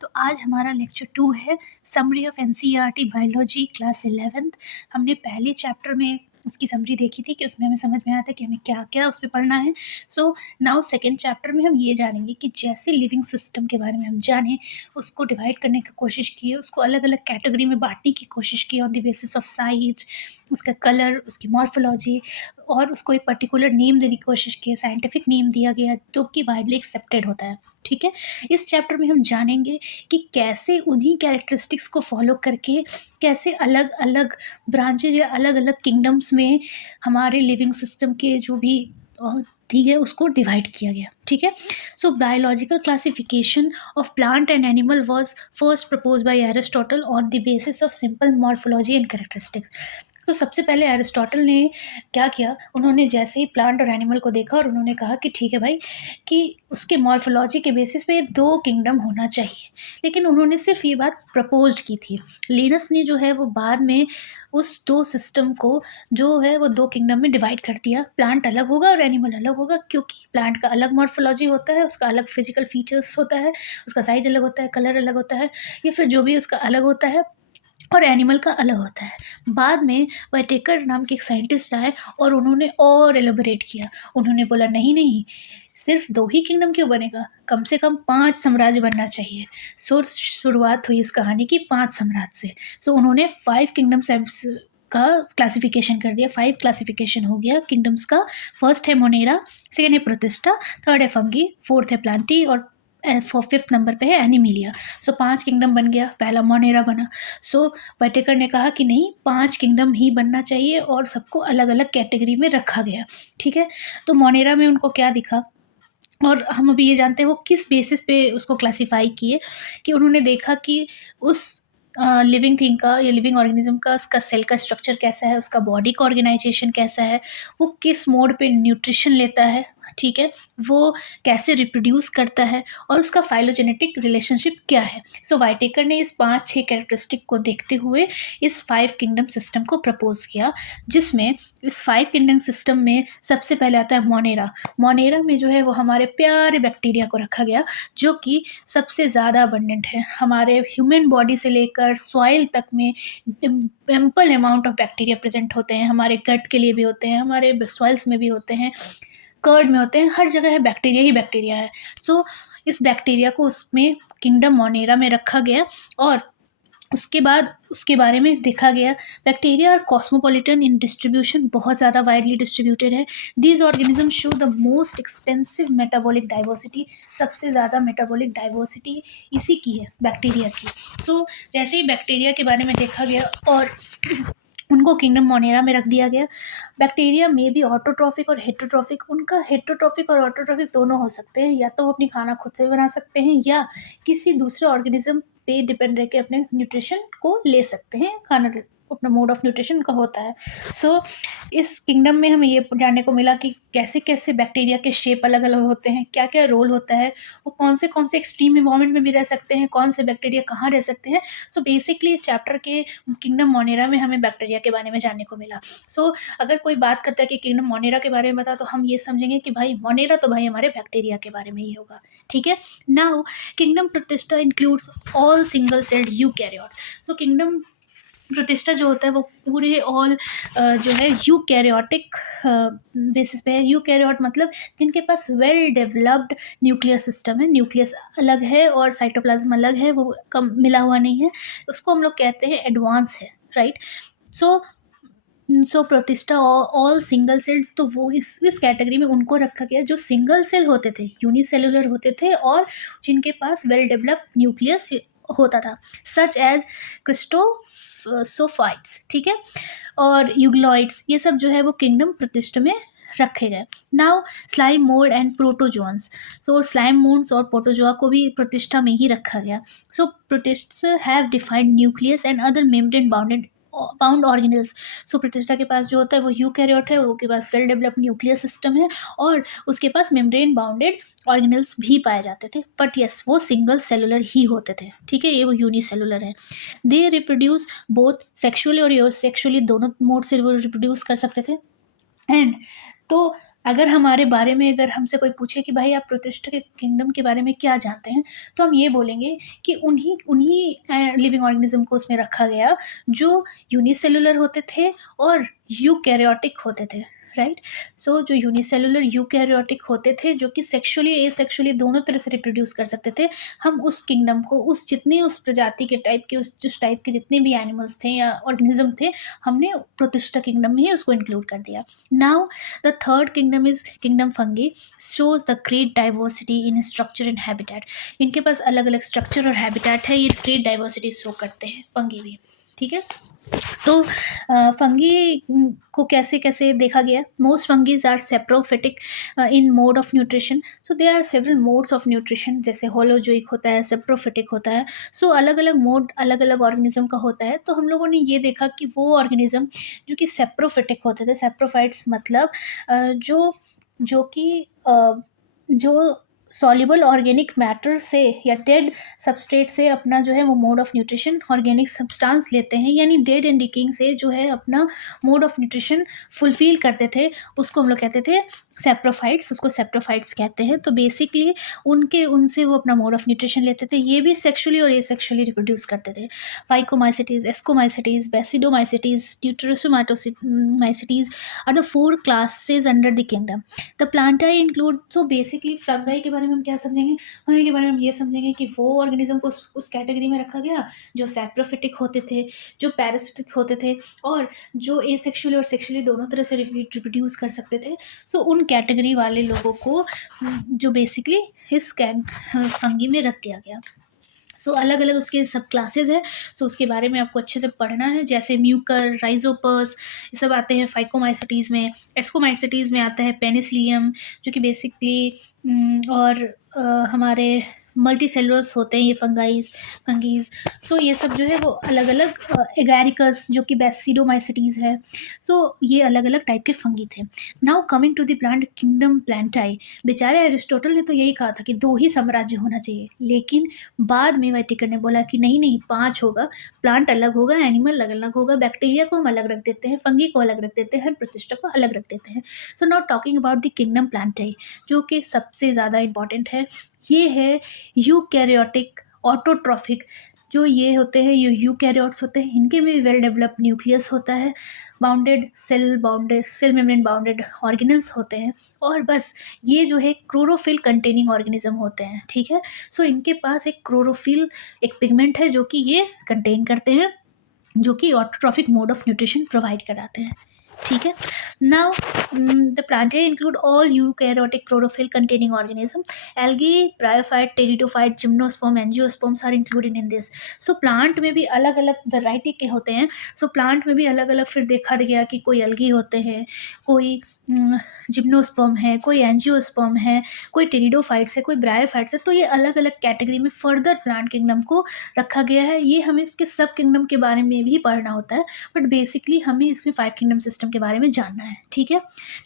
तो आज हमारा लेक्चर 2 है summary of NCERT biology class 11th। हमने पहले चैप्टर में उसकी समरी देखी थी कि उसमें हमें समझ में आया था कि हमें क्या क्या उसमें पढ़ना है। सो नाउ सेकेंड चैप्टर में हम ये जानेंगे कि जैसे लिविंग सिस्टम के बारे में हम जाने, उसको डिवाइड करने की कोशिश की, उसको अलग अलग कैटेगरी में बांटने की कोशिश की on the basis of size, उसका कलर, उसकी मॉर्फोलॉजी, और उसको एक पर्टिकुलर नेम देने की कोशिश की, साइंटिफिक नेम दिया गया जो कि वाइडली एक्सेप्टेड होता है। ठीक है, इस चैप्टर में हम जानेंगे कि कैसे उन्हीं कैरेक्टरिस्टिक्स को फॉलो करके कैसे अलग अलग ब्रांचेज या अलग अलग किंगडम्स में हमारे लिविंग सिस्टम के जो भी थी है उसको डिवाइड किया गया। ठीक है, so biological classification of plant and animal was first propose by Aristotle on the basis of simple morphology and characteristics. तो सबसे पहले एरिस्टोटल ने क्या किया, उन्होंने जैसे ही प्लांट और एनिमल को देखा और उन्होंने कहा कि ठीक है भाई, कि उसके मॉर्फोलॉजी के बेसिस पे 2 किंगडम होना चाहिए। लेकिन उन्होंने सिर्फ ये बात प्रपोज्ड की थी। लिनस ने जो है वो बाद में उस 2 सिस्टम को जो है वो 2 किंगडम में डिवाइड कर दिया। प्लांट अलग होगा और एनिमल अलग होगा, क्योंकि प्लांट का अलग मॉर्फोलॉजी होता है, उसका अलग फिजिकल फीचर्स होता है, उसका साइज अलग होता है, कलर अलग होता है, या फिर जो भी उसका अलग होता है, और एनिमल का अलग होता है। बाद में वाइटेकर नाम के एक साइंटिस्ट आए और उन्होंने और एलिबरेट किया। उन्होंने बोला नहीं नहीं, सिर्फ 2 ही किंगडम क्यों बनेगा, कम से कम 5 साम्राज्य बनना चाहिए। सो शुरुआत हुई इस कहानी की 5 साम्राज्य से। सो उन्होंने 5 किंगडम्स का क्लासिफिकेशन कर दिया। 5 क्लासिफिकेशन हो गया किंगडम्स का। फर्स्ट है मोनेरा, सेकेंड है प्रतिष्ठा, थर्ड है फंगी, फोर्थ है प्लांटी, और फिफ्थ नंबर पे है एनिमिलिया। सो 5 किंगडम बन गया, पहला मोनेरा बना। सो वाइटेकर ने कहा कि नहीं, 5 किंगडम ही बनना चाहिए और सबको अलग अलग कैटेगरी में रखा गया। ठीक है, तो मोनेरा में उनको क्या दिखा, और हम अभी ये जानते हैं वो किस बेसिस पे उसको क्लासिफाई किए, कि उन्होंने देखा कि उस लिविंग थिंग का या लिविंग ऑर्गेनिज्म का उसका सेल का स्ट्रक्चर कैसा है, उसका बॉडी का ऑर्गेनाइजेशन कैसा है, वो किस मोड पे न्यूट्रिशन लेता है, ठीक है, वो कैसे रिप्रोड्यूस करता है, और उसका फाइलोजेनेटिक रिलेशनशिप क्या है। सो वाइटेकर ने इस 5-6 कैरेक्टरिस्टिक को देखते हुए इस 5 किंगडम सिस्टम को प्रपोज किया, जिसमें इस 5 किंगडम सिस्टम में सबसे पहले आता है मोनेरा। मोनेरा में जो है वो हमारे प्यारे बैक्टीरिया को रखा गया, जो कि सबसे ज़्यादा अबंडेंट है। हमारे ह्यूमन बॉडी से लेकर सॉइल तक में ample amount of bacteria present होते हैं। हमारे गट के लिए भी होते हैं, हमारे सॉइल्स में भी होते हैं, कर्ड में होते हैं, हर जगह है बैक्टीरिया ही बैक्टीरिया है। सो इस बैक्टीरिया को उसमें किंगडम मोनेरा में रखा गया, और उसके बाद उसके बारे में देखा गया। बैक्टीरिया और कॉस्मोपॉलिटन इन डिस्ट्रीब्यूशन, बहुत ज़्यादा वाइडली डिस्ट्रीब्यूटेड है। These organism show the most extensive metabolic diversity. सबसे ज़्यादा मेटाबॉलिक डाइवर्सिटी इसी की है, बैक्टीरिया की। सो जैसे ही बैक्टीरिया के बारे में देखा गया और उनको किंगडम मोनेरा में रख दिया गया। बैक्टीरिया में भी ऑटोट्रॉफिक और हेटरोट्रॉफिक, उनका हेटरोट्रॉफिक और ऑटोट्रॉफिक दोनों हो सकते हैं, या तो वो अपनी खाना खुद से बना सकते हैं या किसी दूसरे ऑर्गेनिज्म पे डिपेंड रह के अपने न्यूट्रिशन को ले सकते हैं, खाना अपना मोड ऑफ न्यूट्रिशन का होता है। सो इस किंगडम में हमें ये जानने को मिला कि कैसे कैसे बैक्टीरिया के शेप अलग अलग होते हैं, क्या क्या रोल होता है, वो कौन से एक्सट्रीम इन्वायरमेंट में भी रह सकते हैं, कौन से बैक्टीरिया कहाँ रह सकते हैं। सो बेसिकली इस चैप्टर के किंगडम मोनेरा में हमें बैक्टीरिया के बारे में जानने को मिला। सो अगर कोई बात करता है कि किंगडम मोनेरा के बारे में बता, तो हम ये समझेंगे कि भाई मोनेरा तो भाई हमारे बैक्टीरिया के बारे में ही होगा। ठीक है, नाउ किंगडम प्रतिष्ठा includes all single celled eukaryotes. सो किंगडम प्रतिष्ठा जो होता है वो पूरे ऑल जो है यूकैरियोटिक बेसिस पे है। यूकैरियोट मतलब जिनके पास वेल डेवलप्ड न्यूक्लियर सिस्टम है, न्यूक्लियस अलग है और साइटोप्लाज्म अलग है, वो कम मिला हुआ नहीं है, उसको हम लोग कहते हैं एडवांस है, राइट। सो प्रतिष्ठा ऑल सिंगल सेल, तो वो इस कैटेगरी में उनको रखा गया जो सिंगल सेल होते थे, यूनिसेलुलर होते थे, और जिनके पास वेल डेवलप्ड न्यूक्लियस होता था, सच एज क्रिस्टोसोफाइट्स, ठीक है, और यूग्लॉइड्स, ये सब जो है वो किंगडम प्रतिष्ठा में रखे गए। Now slime mould and protozoans. So slime moulds और प्रोटोजोआ को भी प्रतिष्ठा में ही रखा गया। So protists have defined nucleus and other membrane bound organelles. सो प्रतिष्ठा के पास जो होता है वो यूकैरियोट है, उसके पास वेल डेवलप्ड न्यूक्लियर सिस्टम है, और उसके पास मेम्ब्रेन बाउंडेड ऑर्गेनल्स भी पाए जाते थे, बट यस वो सिंगल सेलुलर ही होते थे। ठीक है, ये वो यूनिसेलुलर है। दे रिप्रोड्यूस बोथ सेक्सुअली और सेक्सुअली, दोनों मोड से वो रिप्रोड्यूस कर सकते थे। एंड तो अगर हमारे बारे में अगर हमसे कोई पूछे कि भाई आप प्रोटिस्टा के किंगडम के बारे में क्या जानते हैं, तो हम ये बोलेंगे कि उन्हीं उन्हीं लिविंग ऑर्गेनिज्म को उसमें रखा गया जो यूनिसेलुलर होते थे और यूकैरियोटिक होते थे, राइट। सो जो यूनिसेलुलर यूकैरियोटिक होते थे, जो कि सेक्सुअली एसेक्सुअली दोनों तरह से रिप्रोड्यूस कर सकते थे, हम उस किंगडम को उस प्रजाति के टाइप के जिस टाइप के जितने भी एनिमल्स थे या ऑर्गेनिज्म थे, हमने प्रोटिस्टा किंगडम में ही उसको इंक्लूड कर दिया। Now the third kingdom is kingdom fungi, shows the great diversity in structure and habitat. इनके पास अलग अलग स्ट्रक्चर और हैबिटेट है, ये ग्रेट डाइवर्सिटी शो करते हैं फंगी भी, ठीक है। तो फंगी को कैसे कैसे देखा गया, most fungi are saprophytic in mode of nutrition. So they are several modes of nutrition, जैसे होलोजोइक होता है, सेप्रोफिटिक होता है। सो अलग अलग मोड अलग अलग ऑर्गेनिज्म का होता है। तो हम लोगों ने ये देखा कि वो ऑर्गेनिज्म जो कि सेप्रोफिटिक होते थे, सेप्रोफाइट्स मतलब जो जो कि जो सॉल्युबल ऑर्गेनिक मैटर से या डेड सबस्ट्रेट से अपना जो है वो mode of nutrition organic substance लेते हैं, यानी डेड एंड डिकिंग से जो है अपना मोड ऑफ न्यूट्रिशन फुलफिल करते थे, उसको हम लोग कहते थे सेप्रोफाइट्स, उसको सेप्रोफाइट्स कहते हैं। तो बेसिकली उनसे वो अपना मोड ऑफ न्यूट्रिशन लेते थे। ये भी सेक्सुअली और एसेक्सुअली रिप्रोड्यूस करते थे। Phycomycetes, Ascomycetes, Basidiomycetes, Deuteromycetes are the 4 classes under the kingdom. The प्लांटाई include, so basically fungi के बारे में हम क्या समझेंगे, फंगाई के बारे में हम ये समझेंगे कि वो ऑर्गेनिज्म को उस कैटेगरी में रखा गया जो सैप्रोफिटिक होते थे, जो पैरासिटिक होते थे और जो एसेक्सुअली और सेक्सुअली दोनों तरह से रिप्रोड्यूस कर सकते थे। सो उन कैटेगरी वाले लोगों को जो बेसिकली इस फंगी में रख दिया गया। सो अलग अलग उसके सब क्लासेज हैं। सो उसके बारे में आपको अच्छे से पढ़ना है, जैसे म्यूकर, राइजोपर्स, ये सब आते हैं फाइकोमाइसिटीज़ में। एस्कोमाइसिटीज़ में आता है पेनिसिलियम, जो कि बेसिकली और हमारे मल्टीसेलुलर्स होते हैं ये फंगीज। सो ये सब जो है वो अलग अलग, एगैरिकस जो कि बेसिडोमाइसिटीज़ है। सो ये अलग अलग टाइप के फंगी थे। Now coming to the plant kingdom plantae, बेचारे एरिस्टोटल ने तो यही कहा था कि 2 ही साम्राज्य होना चाहिए, लेकिन बाद में वाइटिकर ने बोला कि नहीं नहीं 5 होगा, प्लांट अलग होगा, एनिमल अलग अलग होगा, बैक्टीरिया को हम अलग रख देते हैं, फंगी को अलग रख देते हैं, प्रतिष्ठा को अलग रख देते हैं। So now talking about the kingdom प्लांटाई, जो कि सबसे ज़्यादा इंपॉर्टेंट है, ये है यूकैरियोटिक ऑटोट्रॉफिक। जो ये होते हैं, ये यूकैरियोट्स होते हैं, इनके में वेल डेवलप्ड न्यूक्लियस होता है, bounded cell membrane bounded organelles होते हैं, और बस ये जो है क्लोरोफिल कंटेनिंग ऑर्गेनिज्म होते हैं, ठीक है। सो इनके पास एक क्लोरोफिल एक पिगमेंट है जो कि ये कंटेन करते हैं, जो कि autotrophic mode of nutrition provide कराते हैं, ठीक है। Now the प्लांटाई include all eukaryotic chlorophyll containing organism, algae, bryophyte, pteridophyte, gymnosperm, angiosperms are included in this. So plant में भी अलग अलग वेराइटी के होते हैं। सो प्लांट में भी अलग अलग फिर देखा गया कि कोई एल्गी होते हैं, कोई जिम्नोस्पर्म है, कोई एंजियोस्पर्म है, कोई टेरिडोफाइट्स है, कोई ब्रायोफाइट्स है। तो ये अलग अलग कैटेगरी में फर्दर प्लांट किंगडम को रखा गया है। ये हमें इसके सब किंगडम के बारे में भी पढ़ना होता है, बट बेसिकली हमें इसमें 5 किंगडम सिस्टम के बारे में जानना है, ठीक है।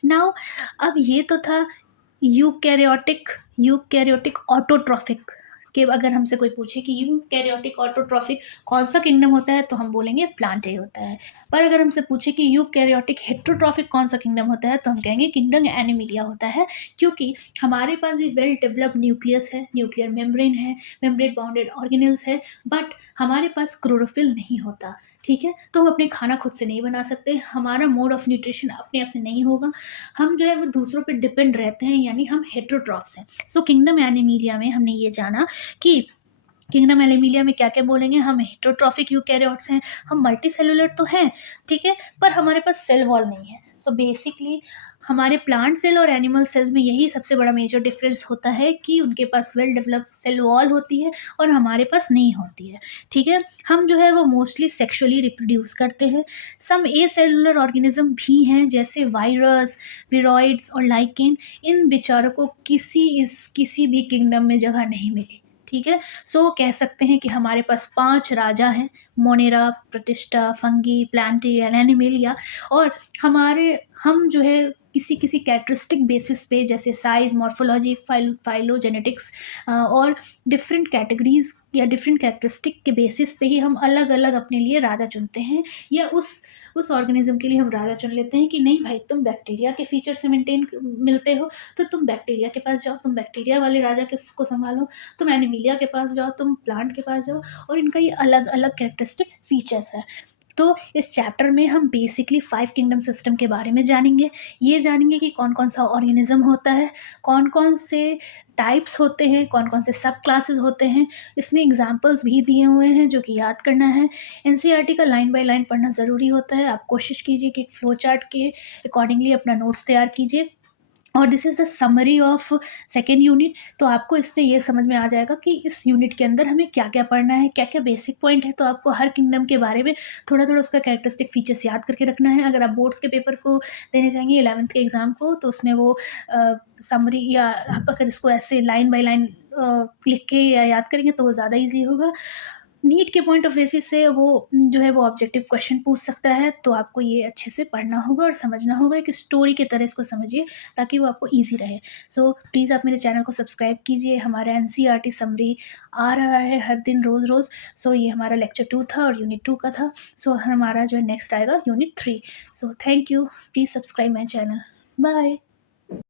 नाउ अब ये तो था यूकैरियोटिक ऑटोट्रॉफिक कि अगर हमसे कोई पूछे कि यूकैरियोटिक ऑटोट्रॉफिक कौन सा किंगडम होता है, तो हम बोलेंगे प्लांटाई होता है। पर अगर हमसे पूछे कि यूकैरियोटिक हेटेरोट्रॉफिक कौन सा किंगडम होता है, तो हम कहेंगे किंगडम एनिमिलिया होता है, क्योंकि हमारे पास भी वेल डेवलप्ड न्यूक्लियस है, न्यूक्लियर मेम्ब्रेन है, मेम्ब्रेन बाउंडेड ऑर्गेनल्स है, बट हमारे पास क्लोरोफिल नहीं होता, ठीक है। तो हम अपने खाना खुद से नहीं बना सकते, हमारा मोड ऑफ न्यूट्रिशन अपने आप से नहीं होगा, हम जो है वो दूसरों पे डिपेंड रहते हैं, यानी हम हेटेरोट्रॉफ्स हैं। सो किंगडम एनिमिलिया में हमने ये जाना कि किंगडम एनिमिलिया में क्या क्या बोलेंगे, हम हेटेरोट्रॉफिक यूकैरियोट्स हैं, हम मल्टी सेलुलर तो हैं, ठीक है, पर हमारे पास सेल वॉल नहीं है। सो बेसिकली हमारे प्लांट सेल और एनिमल सेल्स में यही सबसे बड़ा मेजर डिफरेंस होता है कि उनके पास वेल डेवलप्ड सेल वॉल होती है और हमारे पास नहीं होती है, ठीक है। हम जो है वो मोस्टली सेक्सुअली रिप्रोड्यूस करते हैं। सम ए सेलुलर ऑर्गेनिज्म भी हैं, जैसे वायरस, विरोइड्स और लाइकेन। इन बेचारों को किसी भी किंगडम में जगह नहीं मिली, ठीक है। सो कह सकते हैं कि हमारे पास 5 राजा हैं, मोनेरा, प्रतिष्ठा, फंगी, प्लांटाई एंड एनिमिलिया, और हम जो है किसी किसी कैरेक्टरिस्टिक बेसिस पे, जैसे साइज, मॉर्फोलॉजी, फाइलोजेनेटिक्स और डिफरेंट कैटेगरीज या डिफरेंट कैरेक्टरिस्टिक के बेसिस पे ही हम अलग अलग अपने लिए राजा चुनते हैं, या उस ऑर्गेनिज्म के लिए हम राजा चुन लेते हैं कि नहीं भाई, तुम बैक्टीरिया के फीचर से मेंटेन मिलते हो तो तुम बैक्टीरिया के पास जाओ, तुम बैक्टीरिया वाले राजा को संभालो, तुम एनिमिलिया के पास जाओ, तुम प्लांट के पास जाओ, और इनका ये अलग अलग कैरेक्टरिस्टिक फीचर्स है। तो इस चैप्टर में हम बेसिकली 5 किंगडम सिस्टम के बारे में जानेंगे। ये जानेंगे कि कौन कौन सा ऑर्गेनिज्म होता है, कौन कौन से टाइप्स होते हैं, कौन कौन से सब क्लासेस होते हैं। इसमें एग्जाम्पल्स भी दिए हुए हैं जो कि याद करना है। एनसीईआरटी का लाइन बाय लाइन पढ़ना ज़रूरी होता है। आप कोशिश कीजिए कि एक फ्लो चार्ट के अकॉर्डिंगली अपना नोट्स तैयार कीजिए। और this is the summary of second unit. तो आपको इससे ये समझ में आ जाएगा कि इस यूनिट के अंदर हमें क्या क्या पढ़ना है, क्या क्या बेसिक पॉइंट है। तो आपको हर किंगडम के बारे में थोड़ा थोड़ा उसका कैरेक्टरिस्टिक फीचर्स याद करके रखना है। अगर आप बोर्ड्स के पेपर को देने जाएंगे 11th के एग्ज़ाम को, तो उसमें वो समरी, या आप अगर इसको ऐसे लाइन बाय लाइन लिख के या याद करेंगे तो वो ज़्यादा ईजी होगा। नीट के पॉइंट ऑफ बेसिस से वो जो है वो ऑब्जेक्टिव क्वेश्चन पूछ सकता है, तो आपको ये अच्छे से पढ़ना होगा और समझना होगा। एक स्टोरी की तरह इसको समझिए ताकि वो आपको ईजी रहे। सो प्लीज़ आप मेरे चैनल को सब्सक्राइब कीजिए। हमारा एनसीईआरटी समरी आ रहा है हर दिन रोज़ रोज़। सो ये हमारा लेक्चर 2 था और यूनिट 2 का था। सो हमारा जो है नेक्स्ट आएगा unit 3। So thank you, please subscribe my channel. Bye.